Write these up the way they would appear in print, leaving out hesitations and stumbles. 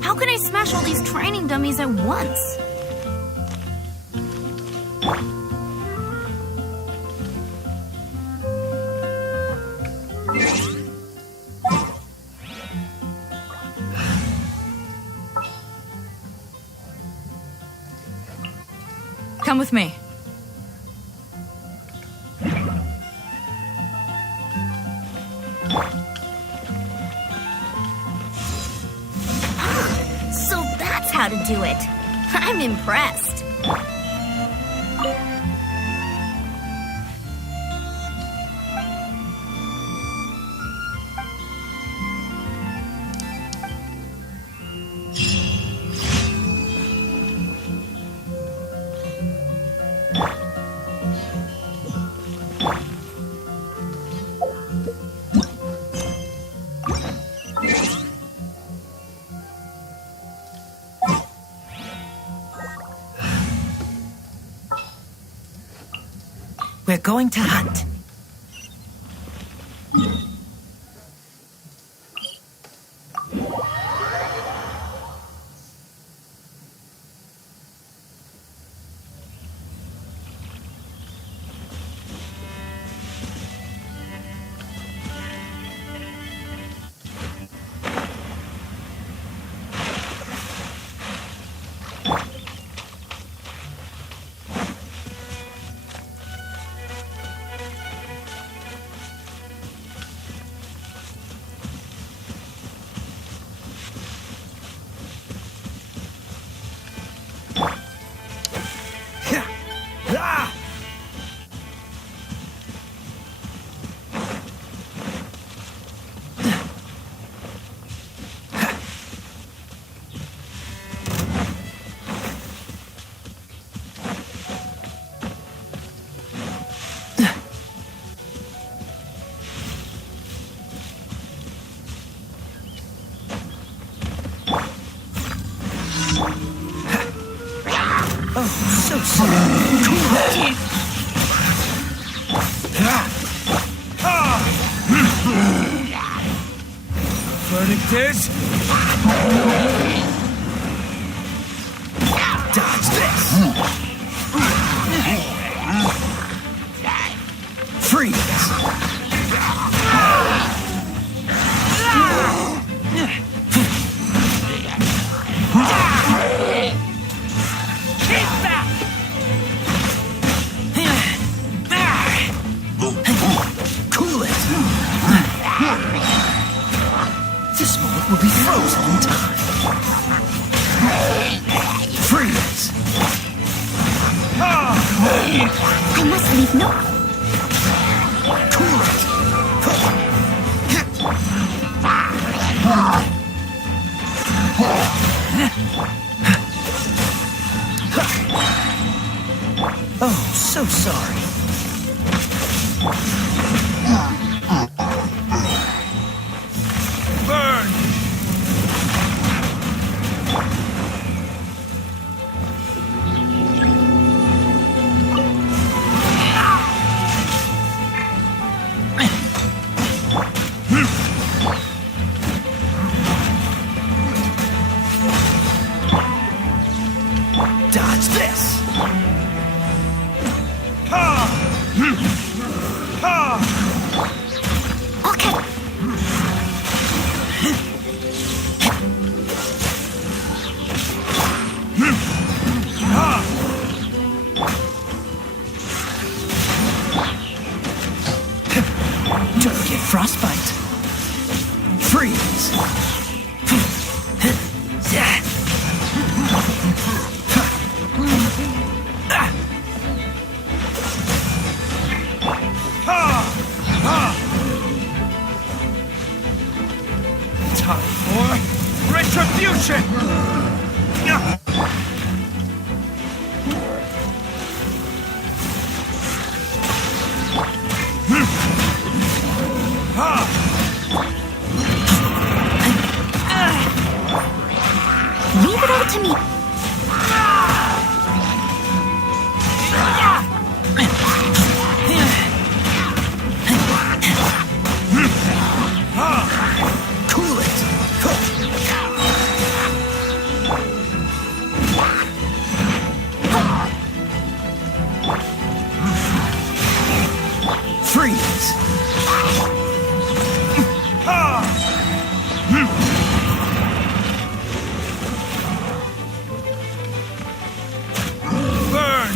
How can I smash all these training dummies at once? Come with me. So that's how to do it. I'm impressed. We're going to hunt. So sorry. Verdict is... Dodge this. Freeze. Cool it. This moment will be frozen in time. Freeze. I must leave no... Cool it. Oh, so sorry. Burn! Dodge this. Ha! Ha! Frostbite. Freeze. Time for retribution! Leave it all to me. Cool it. Freeze. Burn!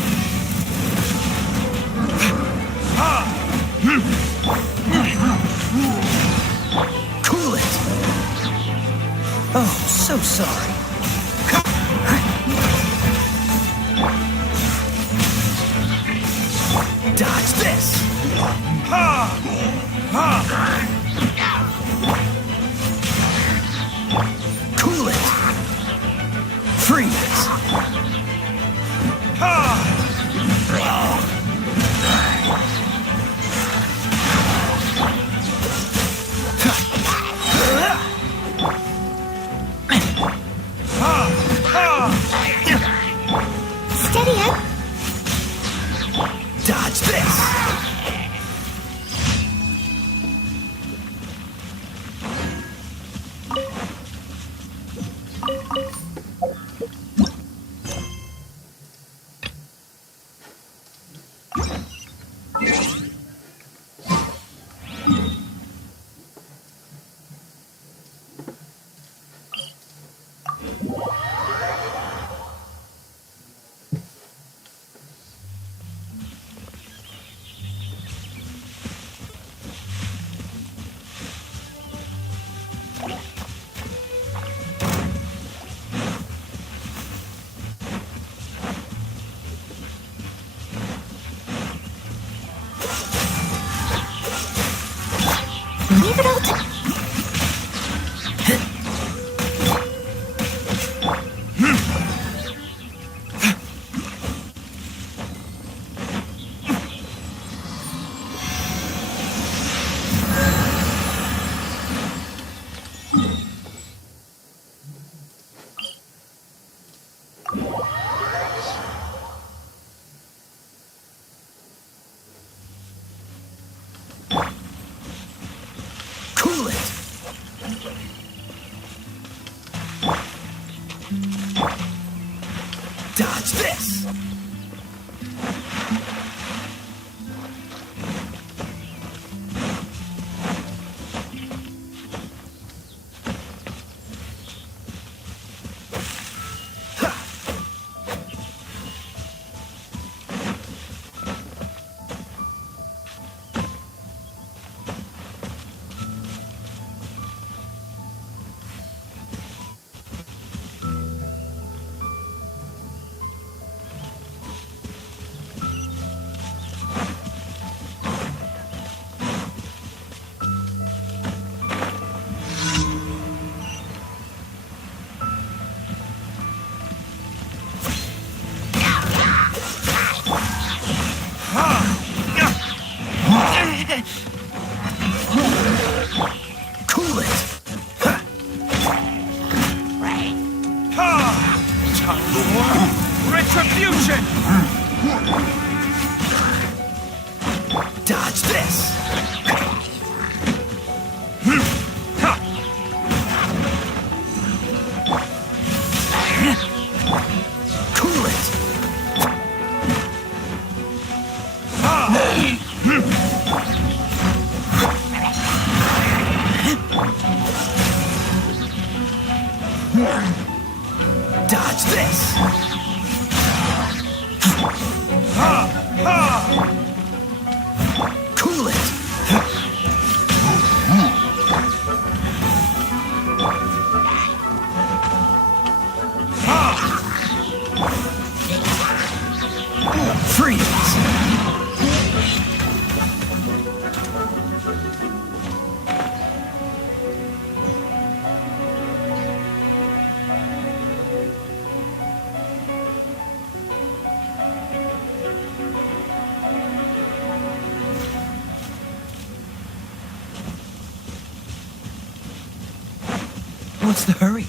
Cool it. Oh, so sorry. Dodge this. Cool it. Freeze. Steady, Ed. Dodge this. Leave it all to Cool it. Dodge this. Cool it. Time for retribution! Dodge this. Cool it. What's the hurry?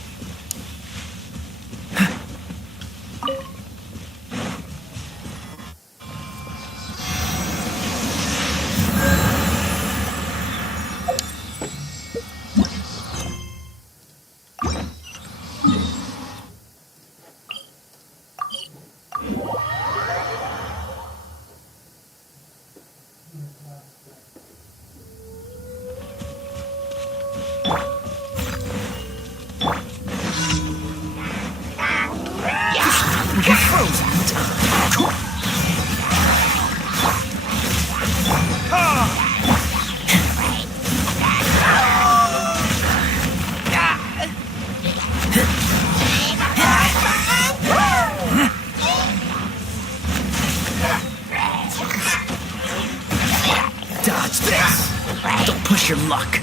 You're frozen in time. Dodge this. Don't push your luck.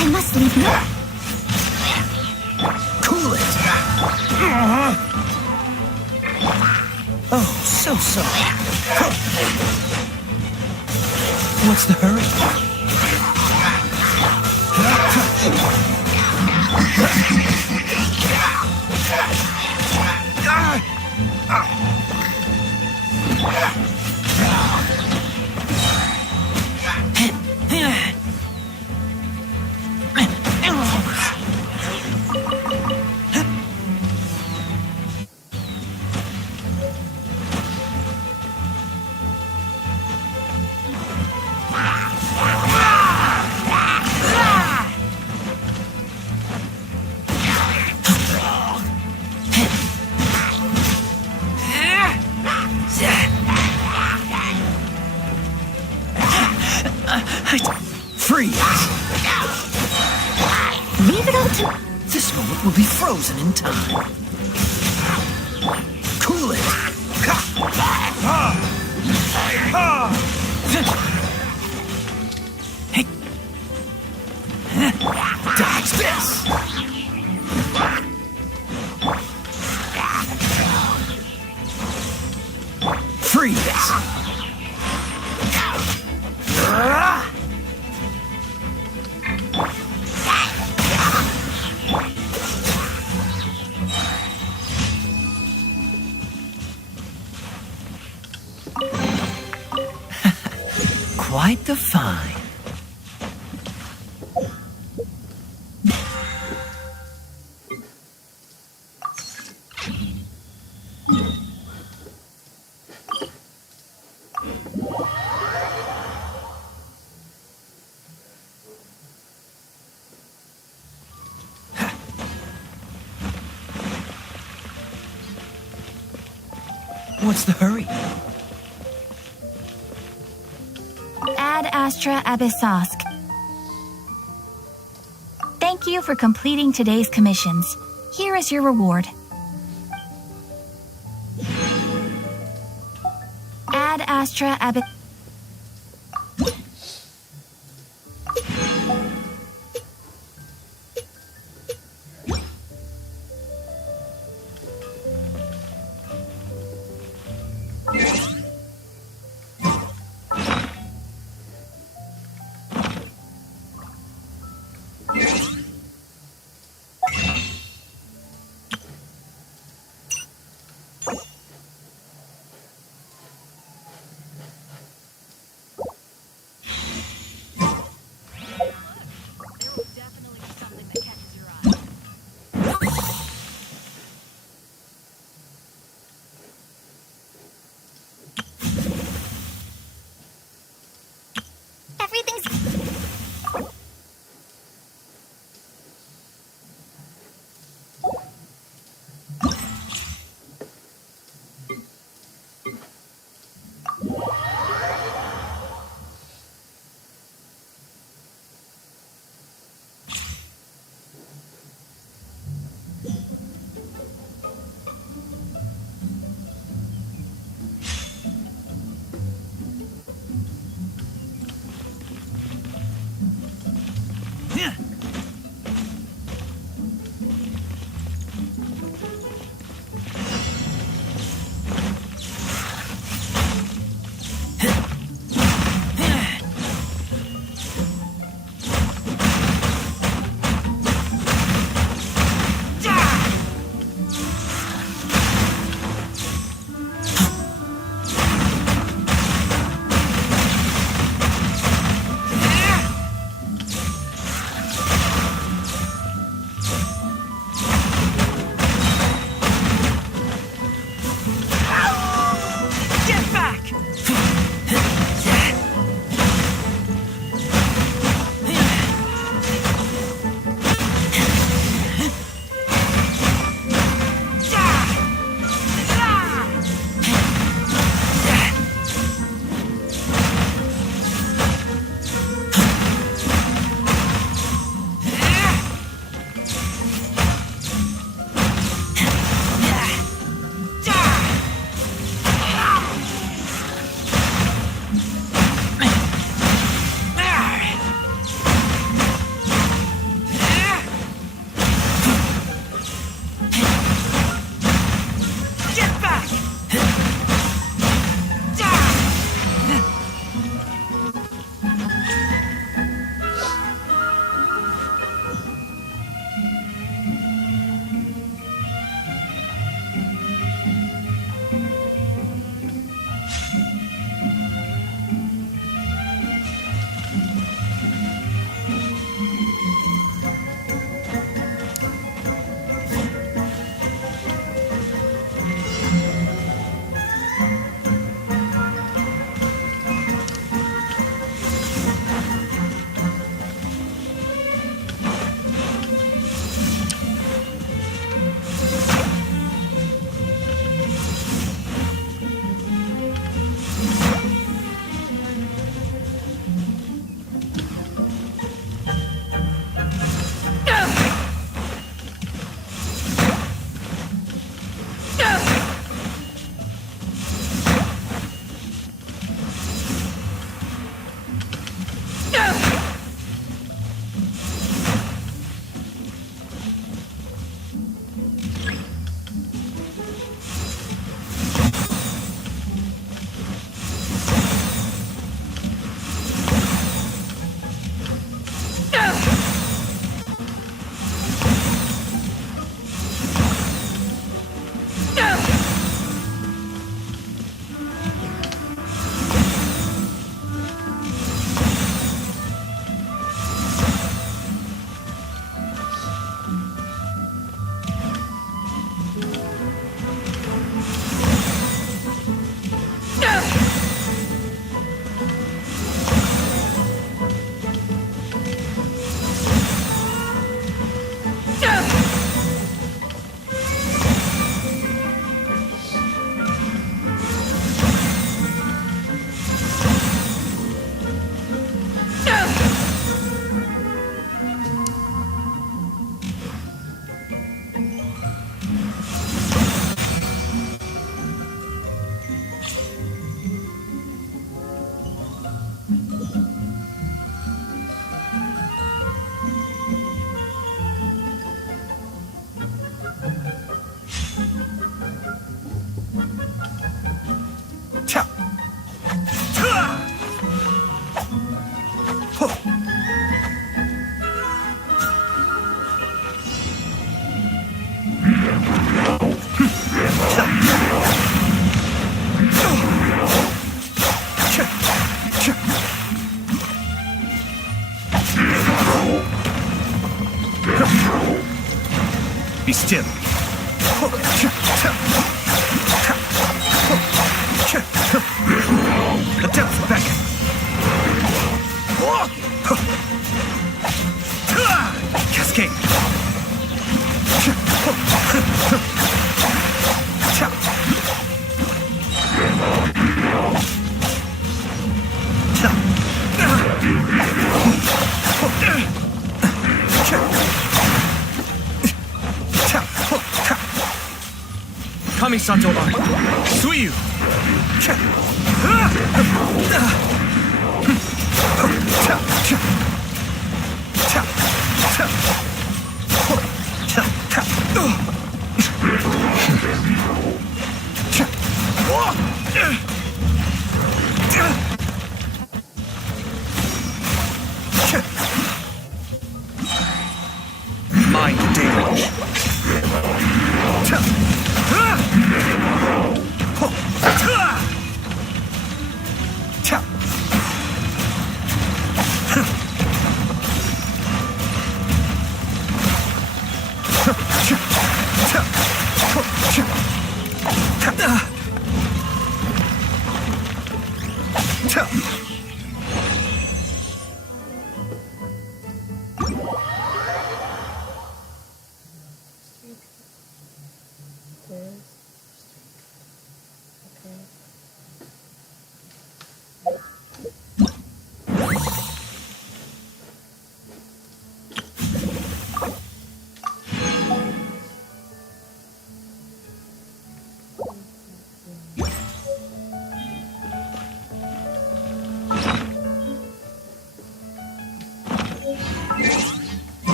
I must leave now. Cool it. Oh, so sorry. What's the hurry? Freeze! Leave it all to... This moment will be frozen in time. Cool it! Dodge this! Freeze! Quite the find. What's the hurry? Ad Astra Abyssosk. Thank you for completing today's commissions. Here is your reward. Ad Astra Abyssosk. Be still. The depths beckon. Cascade. Kami-sato Art. Suiyu. Mind damage.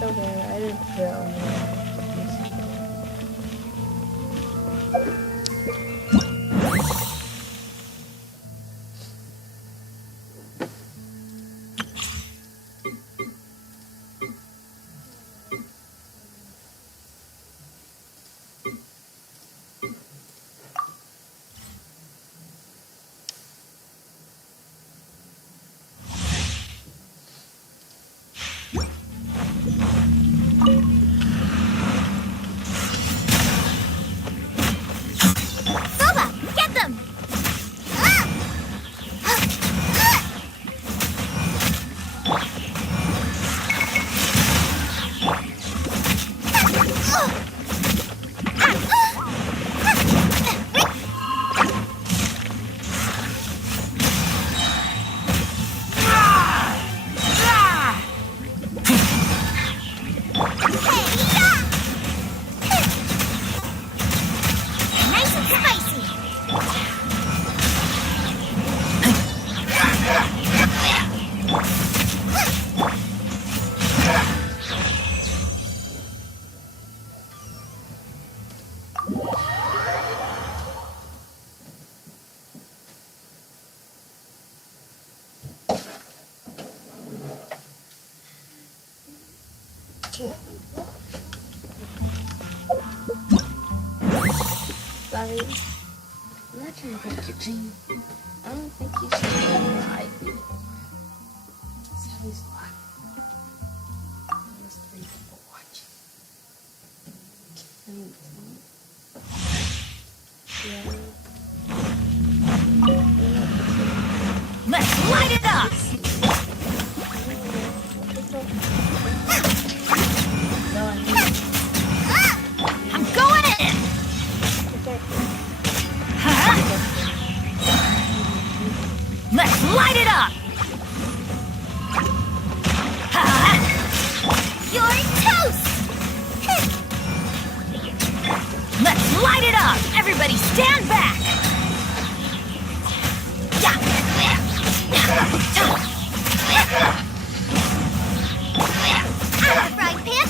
Okay, I didn't put it on there. Soba, get them! Nice and spicy! Sorry. I'm not trying to break your dream. I don't think you should go right. Sally's live. There's 3 people watching. Let's light it up! I'm going in! Let's light it up! You're toast! Let's light it up! Everybody stand back! Frying pan!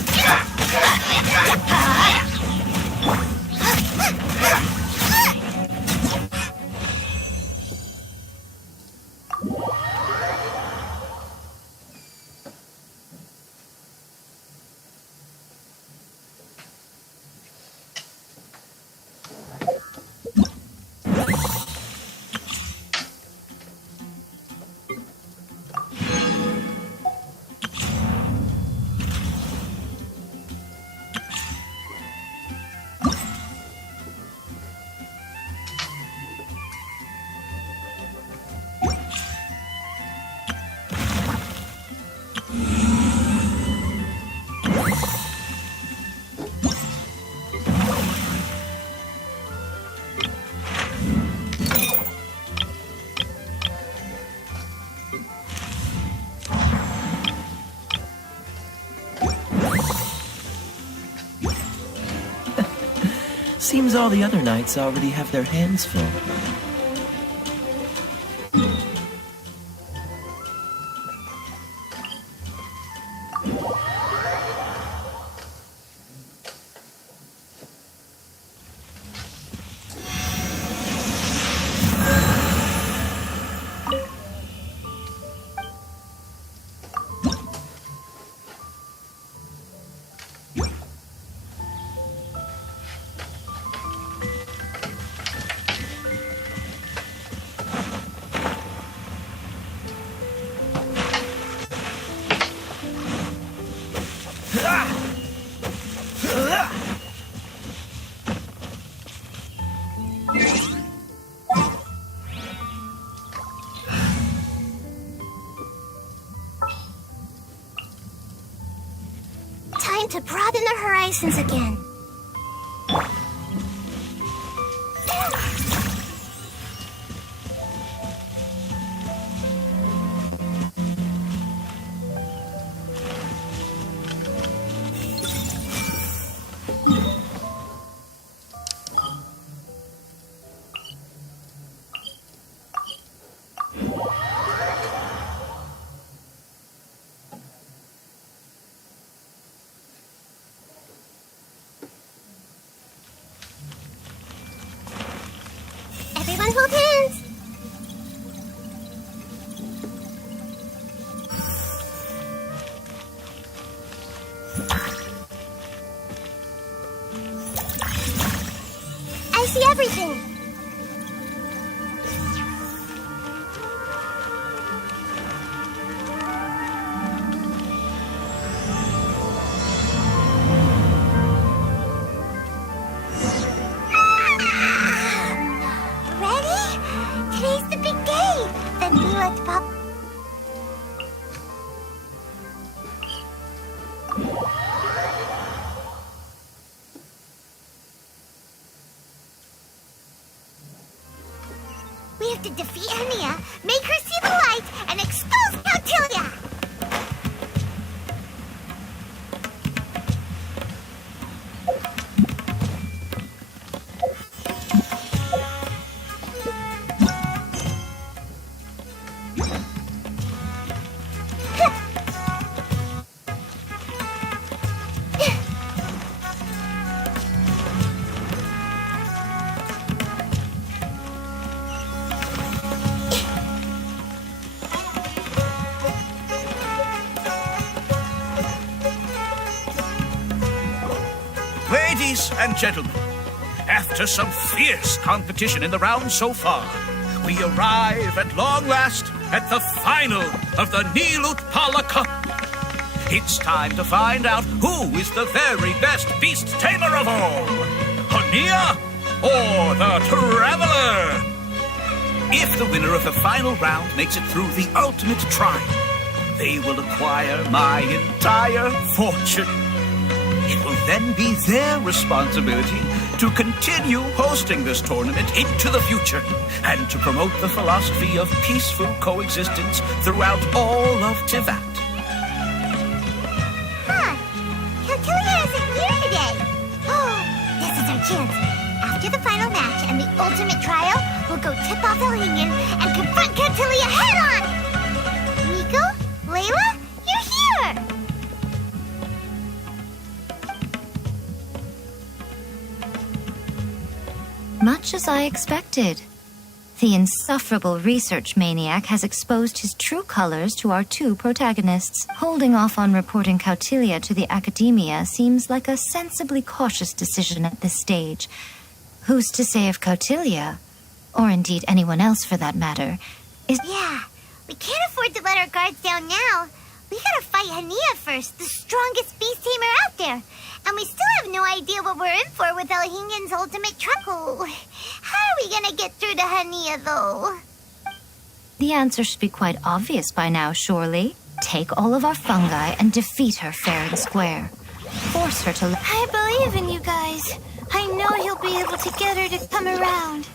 Seems all the other knights already have their hands full. Time to broaden the horizons again. Everyone hold hands. I see everything. We have to defeat Hania, make her see the light, and expose Cautilia! Ladies and gentlemen, after some fierce competition in the round so far, we arrive at long last at the final of the Nilut Pala Cup. It's time to find out who is the very best beast tamer of all, Hania or the Traveler. If the winner of the final round makes it through the ultimate trial, they will acquire my entire fortune. It will then be their responsibility to continue hosting this tournament into the future and to promote the philosophy of peaceful coexistence throughout all of Tivat. Huh. Cautilia isn't here today. Oh, this is our chance. After the final match and the ultimate trial, we'll go tip off Elhingen and confront Cautilia head-on! Nico? Layla? You're here! Much as I expected. The insufferable research maniac has exposed his true colors to our two protagonists. Holding off on reporting Cautilia to the Academia seems like a sensibly cautious decision at this stage. Who's to say if Cautilia, or indeed anyone else for that matter, is... Yeah, we can't afford to let our guards down now. We gotta fight Hania first, the strongest beast tamer out there. And we still have no idea what we're in for with Elhingen's ultimate truckle. How are we gonna get through to Hania, though? The answer should be quite obvious by now, surely. Take all of our fungi and defeat her fair and square. Force her to... I believe in you guys. I know you'll be able to get her to come around.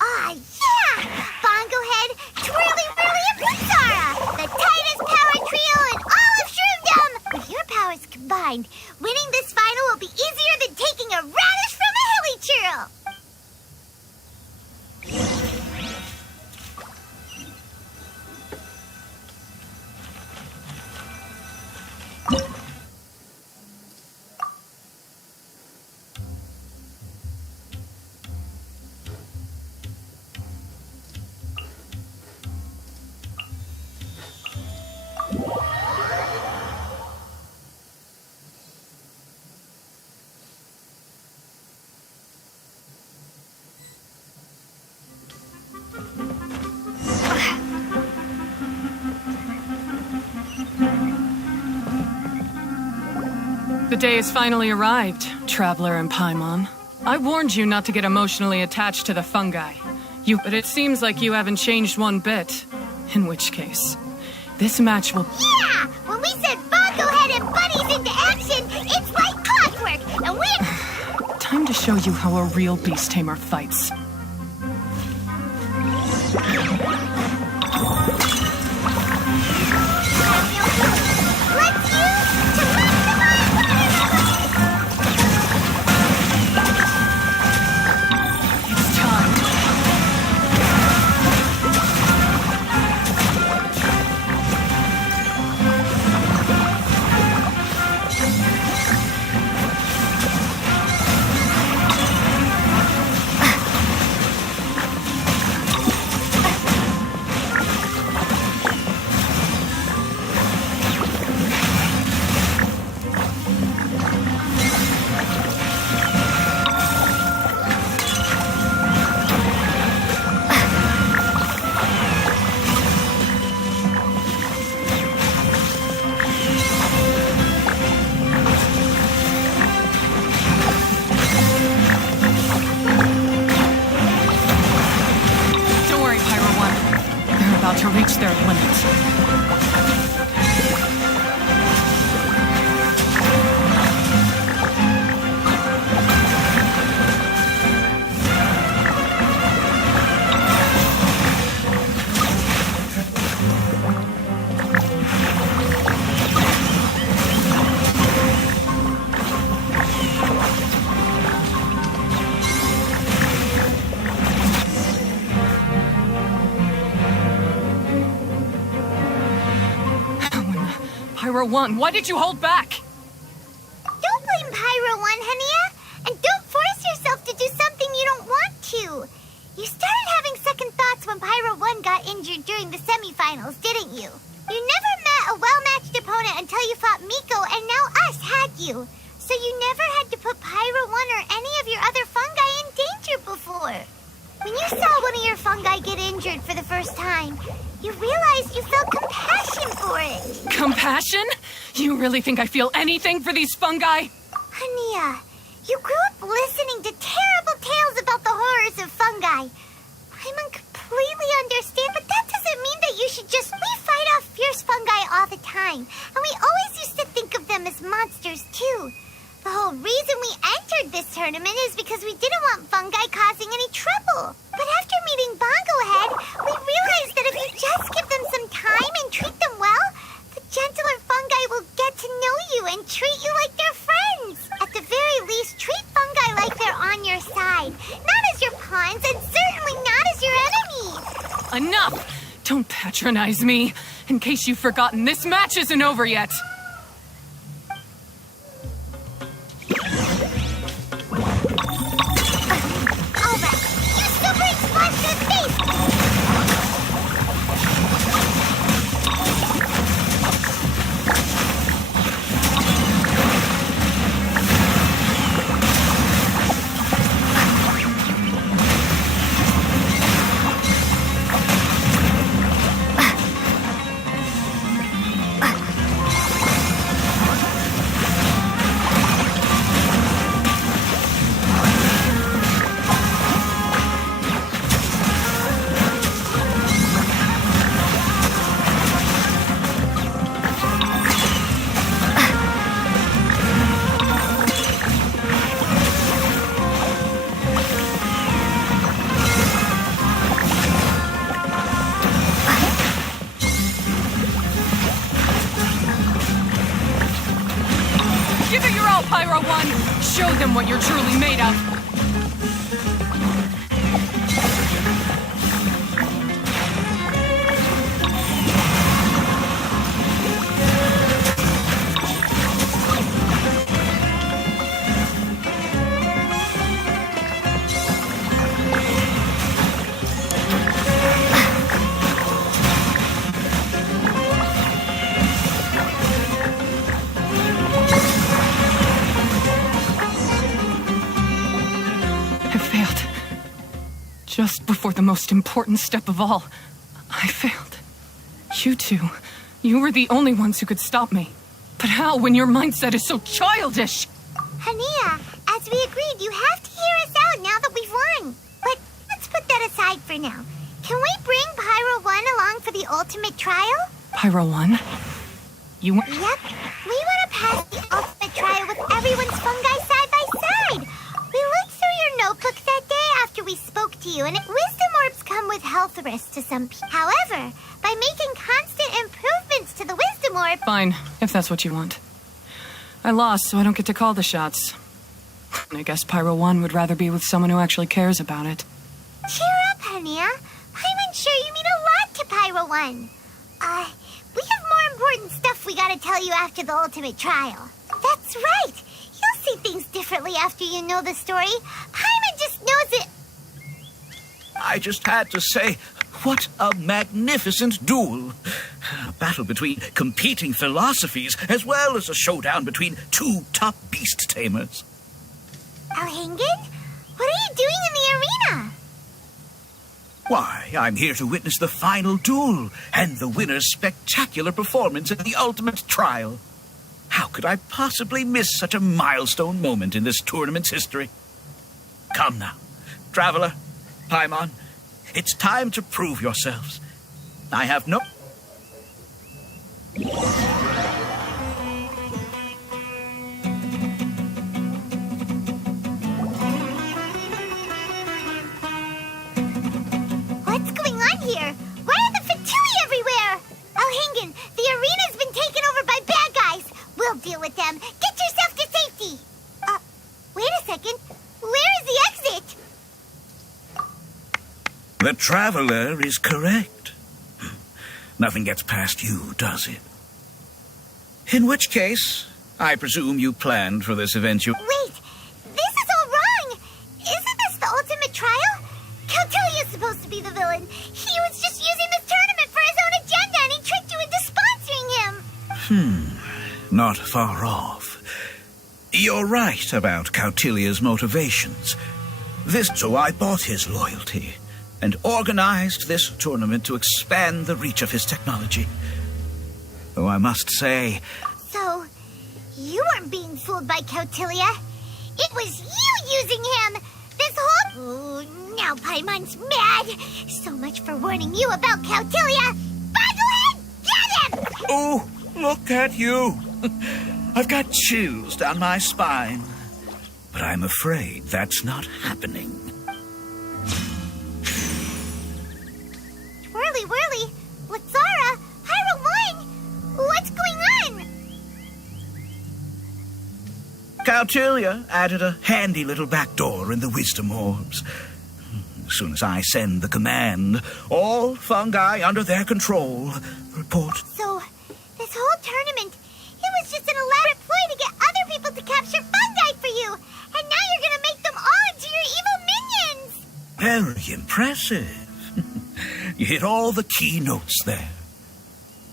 Ah, yeah! Bongo Head, Twirly Whirly, and Pizzara! The tightest power trio in all of Shroomdom! With your powers combined, mind. Winning this final will be easier than taking a radish from a hilly churl. The day has finally arrived, Traveler and Paimon. I warned you not to get emotionally attached to the fungi. But it seems like you haven't changed one bit. In which case, this match will... Yeah! When we send Bongo Head and Bunnies into action, it's like clockwork, and we're... Time to show you how a real beast tamer fights. Let's use to It's time. Don't worry, Pyro One. They're about to reach their limit. Pyro One, why did you hold back? Don't blame Pyro 1, Hania. And don't force yourself to do something you don't want to. You started having second thoughts when Pyro 1 got injured during the semifinals, didn't you? You never met a well-matched opponent until you fought Miko, and now us, had you? So you never had to put Pyro 1 or any of your other fungi in danger before. When you saw one of your fungi get injured for the first time, you realized you felt compassion for it. Compassion? You really think I feel anything for these fungi? Hania, you grew up listening to terrible tales about the horrors of fungi. I completely understand, but that doesn't mean that you should just... We fight off fierce fungi all the time, and we always used to think of them as monsters, too. The whole reason we entered this tournament is because we didn't want fungi causing any trouble. But after meeting Bongo Head, we realized that if you just give them some time and treat them well, the gentler fungi will get to know you and treat you like their friends. At the very least, treat fungi like they're on your side. Not as your pawns, and certainly not as your enemies. Enough! Don't patronize me. In case you've forgotten, this match isn't over yet. All right, you super splash to the face. Give it your all, Pyro 1! Show them what you're truly made of! Just before the most important step of all, I failed. You two, you were the only ones who could stop me. But how when your mindset is so childish? Hania, as we agreed, you have to hear us out now that we've won. But let's put that aside for now. Can we bring Pyro 1 along for the ultimate trial? Pyro 1? You want... Yep. We want to pass the ultimate trial with everyone's fungi side by side. We looked through your notebook that day after we spoke to you, and wisdom orbs come with health risks to some people. However, by making constant improvements to the wisdom orb... Fine, if that's what you want. I lost, so I don't get to call the shots. I guess Pyro 1 would rather be with someone who actually cares about it. Cheer up, Hania. I'm sure you mean a lot to Pyro 1. We have more important stuff we gotta tell you after the ultimate trial. That's right. You'll see things differently after you know the story. Paimon just knows it. I just had to say, what a magnificent duel. A battle between competing philosophies, as well as a showdown between two top beast tamers. Alhingen? What are you doing in the arena? Why, I'm here to witness the final duel and the winner's spectacular performance in the ultimate trial. How could I possibly miss such a milestone moment in this tournament's history? Come now, Traveler, Paimon, it's time to prove yourselves. I have no... What's going on here? Why are the Fatui everywhere? Alhingen, the arena's been taken over by bad guys. We'll deal with them. Get yourself to safety. Wait a second. Where is the exit? The Traveler is correct. Nothing gets past you, does it? In which case, I presume you planned for this event. Wait, this is all wrong. Isn't this the ultimate trial? Cautilia's supposed to be the villain. He was just using this tournament for his own agenda, and he tricked you into sponsoring him. Not far off. You're right about Cautilia's motivations. So I bought his loyalty and organized this tournament to expand the reach of his technology. Though I must say... So, you weren't being fooled by Cautilia. It was you using him. This whole... Oh, now Paimon's mad. So much for warning you about Cautilia. Bagulin, get him! Oh, look at you. I've got chills down my spine. But I'm afraid that's not happening. Whirly, whirly. Lazara, Pyro 1. What's going on? Cautilia added a handy little back door in the wisdom orbs. As soon as I send the command, all fungi under their control report. So, this whole tournament, it was just an elaborate ploy to get other people to capture fungi for you. And now you're going to make them all into your evil minions. Very impressive. You hit all the key notes there.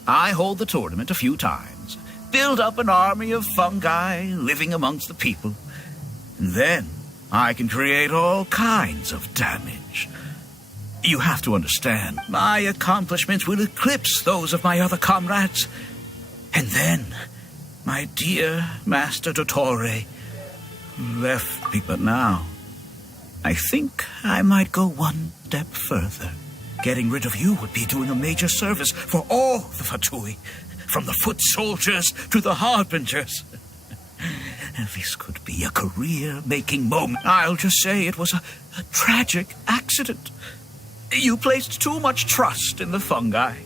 I hold the tournament a few times, build up an army of fungi living amongst the people, and then I can create all kinds of damage. You have to understand, my accomplishments will eclipse those of my other comrades. And then, my dear Master Dottore left me, but now I think I might go one step further. Getting rid of you would be doing a major service for all the Fatui, from the foot soldiers to the harbingers. And this could be a career-making moment. I'll just say it was a tragic accident. You placed too much trust in the fungi,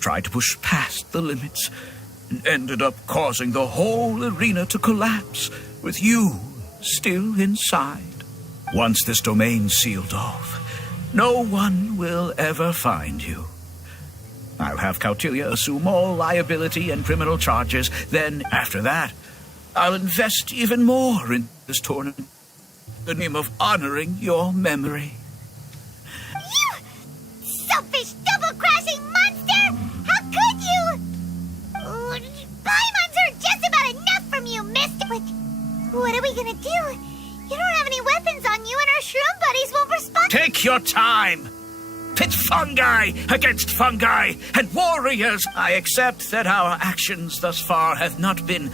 tried to push past the limits, and ended up causing the whole arena to collapse, with you still inside. Once this domain's sealed off, no one will ever find you. I'll have Cautilia assume all liability and criminal charges. Then, after that, I'll invest even more in this tournament in the name of honoring your memory. You selfish, double-crashing monster! How could you? Paimons are just about enough from you, mister. But what are we gonna do? You don't have any weapons on you, and our shroom buddies won't respond. Take your time! Pit fungi against fungi and warriors! I accept that our actions thus far have not been...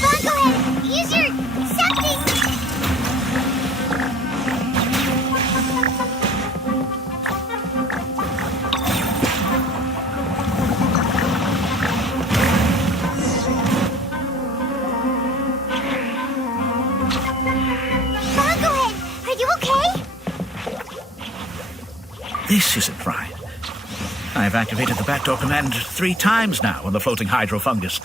Go ahead, use your something. This isn't right. I've activated the backdoor command 3 times now on the floating hydrofungus.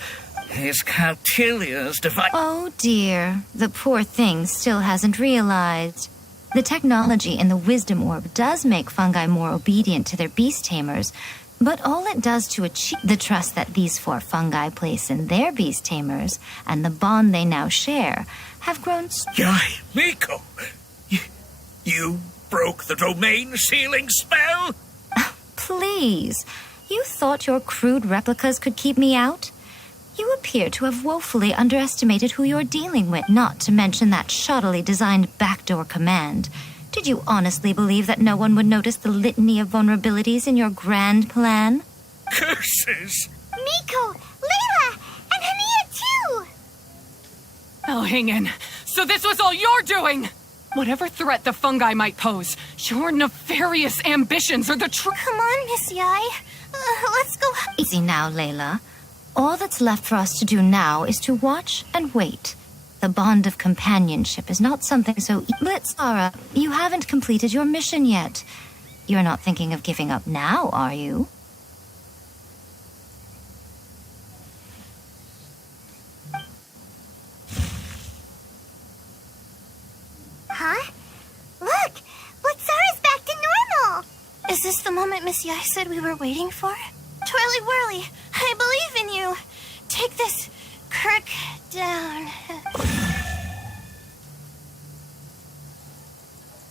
Is Cautilia's device... Oh dear, the poor thing still hasn't realized. The technology in the wisdom orb does make fungi more obedient to their beast tamers, but all it does to achieve the trust that these 4 fungi place in their beast tamers and the bond they now share have grown... Yai, Miko! You broke the domain sealing spell? Please, you thought your crude replicas could keep me out? You appear to have woefully underestimated who you're dealing with, not to mention that shoddily designed backdoor command. Did you honestly believe that no one would notice the litany of vulnerabilities in your grand plan? Curses! Miko, Layla, and Hania too! Elhingen, so this was all you're doing! Whatever threat the fungi might pose, your nefarious ambitions are the truth. Come on, Miss Yai. Let's go. Easy now, Layla. All that's left for us to do now is to watch and wait. The bond of companionship is not something so... But, Sarah, you haven't completed your mission yet. You're not thinking of giving up now, are you? Huh? Look! Sarah's back to normal! Is this the moment Miss Yai said we were waiting for? Twirly Whirly, I believe in you. Take this Kirk down.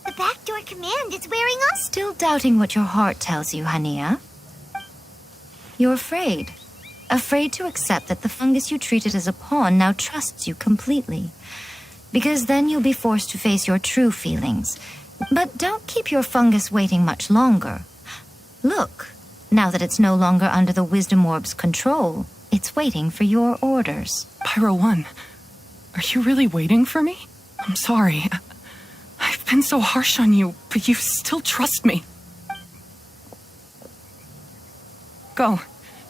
The backdoor command is wearing off. Still doubting what your heart tells you, Hania? You're afraid. Afraid to accept that the fungus you treated as a pawn now trusts you completely. Because then you'll be forced to face your true feelings. But don't keep your fungus waiting much longer. Look, now that it's no longer under the Wisdom Orb's control, it's waiting for your orders. Pyro 1, are you really waiting for me? I'm sorry. I've been so harsh on you, but you still trust me. Go.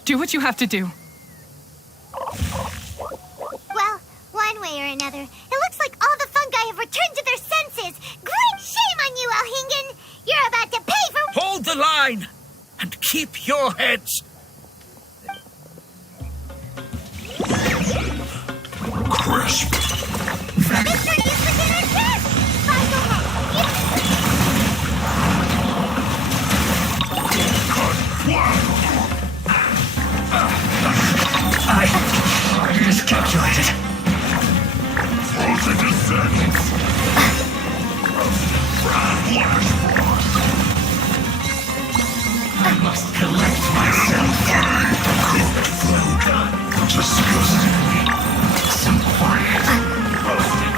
Do what you have to do. Well, one way or another, it looks like all the fungi have returned to their senses. Great shame on you, Elhingen! You're about to pay for... Hold the line! And keep your heads! Crisp. Mr. Instigator Crisp! I just calculated. Frozen descent. I must collect myself. Cooked food. Disgusting. Some quiet. Roasted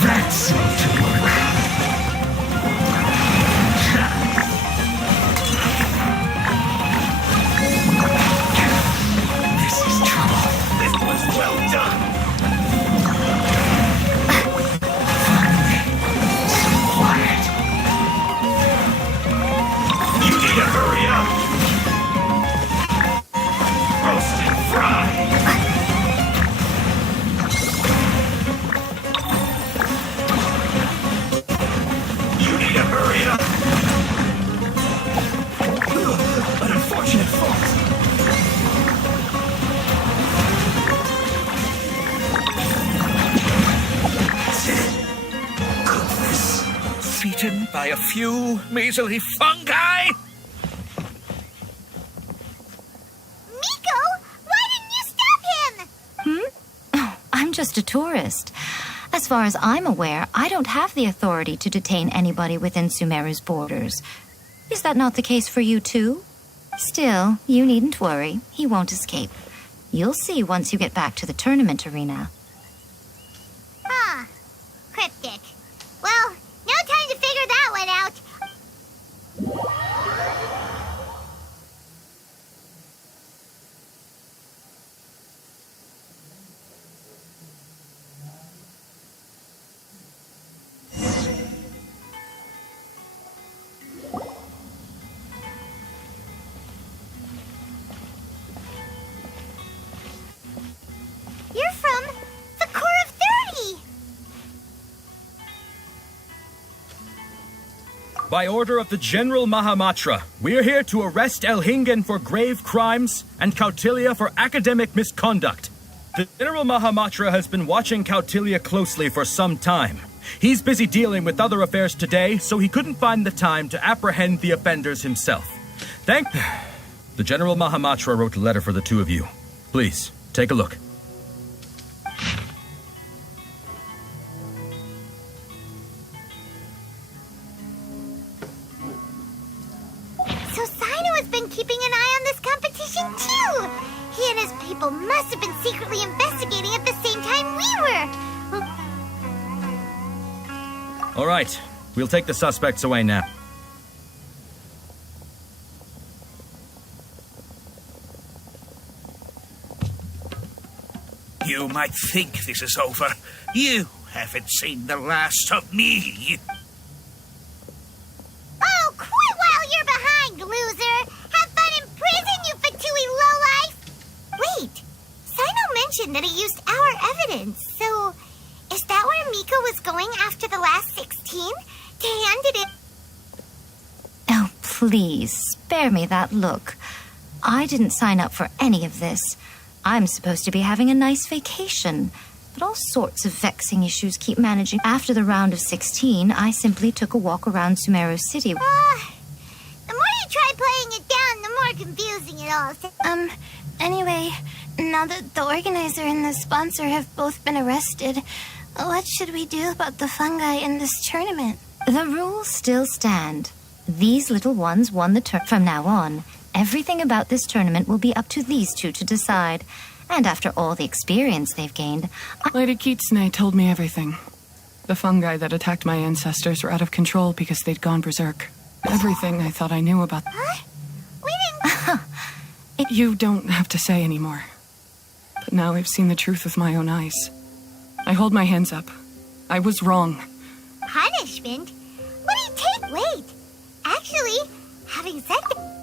That's not to work. This is trouble. This was well done. Finally, so quiet. You need to hurry up. Roast and fry. You need to hurry up. An unfortunate fault. That's it. Goodness. Beaten by a few measly fungi? Miko, why didn't you stop him? Oh, I'm just a tourist. As far as I'm aware, I don't have the authority to detain anybody within Sumeru's borders. Is that not the case for you too? Still, you needn't worry. He won't escape. You'll see once you get back to the tournament arena. Huh. Cryptic. Well, no time to figure that one out. You're from the Core of 30. By order of the General Mahamatra, we're here to arrest Elhingen for grave crimes and Kautilya for academic misconduct. The General Mahamatra has been watching Kautilya closely for some time. He's busy dealing with other affairs today, so he couldn't find the time to apprehend the offenders himself. The General Mahamatra wrote a letter for the two of you. Please, take a look. So Sino has been keeping an eye on this competition too. He and his people must have been secretly investigating at the same time we were. All right, we'll take the suspects away now. You might think this is over. You haven't seen the last of me. Oh, quit while you're behind, loser! Have fun in prison, you Fatui lowlife! Wait, Sino mentioned that he used our evidence, so is that where Miko was going after the last 16? To hand it in? Oh, please, spare me that look. I didn't sign up for any of this. I'm supposed to be having a nice vacation, but all sorts of vexing issues keep managing. After the round of 16, I simply took a walk around Sumeru City. The more you try playing it down, the more confusing it all. Anyway, now that the organizer and the sponsor have both been arrested, what should we do about the fungi in this tournament? The rules still stand. These little ones won the tournament. From now on, everything about this tournament will be up to these two to decide. And after all the experience they've gained, Lady Kitsune told me everything. The fungi that attacked my ancestors were out of control because they'd gone berserk. Everything I thought I knew about them. Huh? We didn't... You don't have to say anymore. But now I've seen the truth with my own eyes. I hold my hands up. I was wrong. Punishment? What do you take? Wait. Actually, having said that...